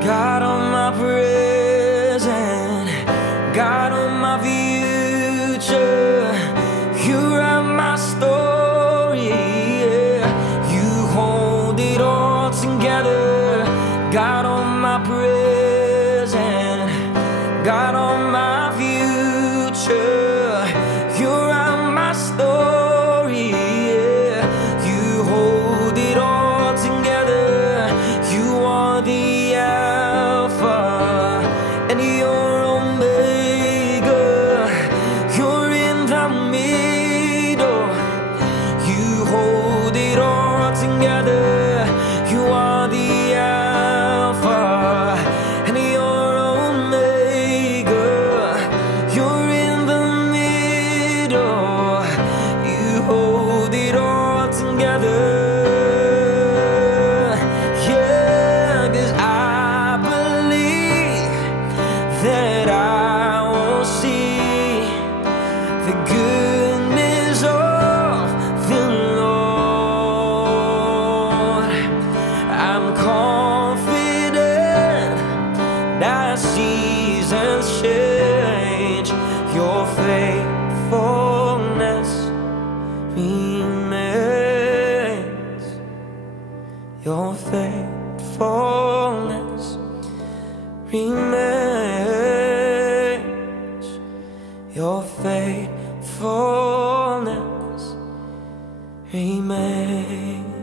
God on my present, God on my future. You write my story, yeah. You hold it all together. God on my present, God on my future. You write my story, yeah. You hold it all together. You are the Alpha and you're Omega. You're in the middle. You hold it all together. You are the Alpha and you're Omega. You're in the middle. You hold it all together. That I will see the goodness of the Lord. I'm confident that seasons change. Your faithfulness remains. Your faithfulness remains. Your faithfulness remains.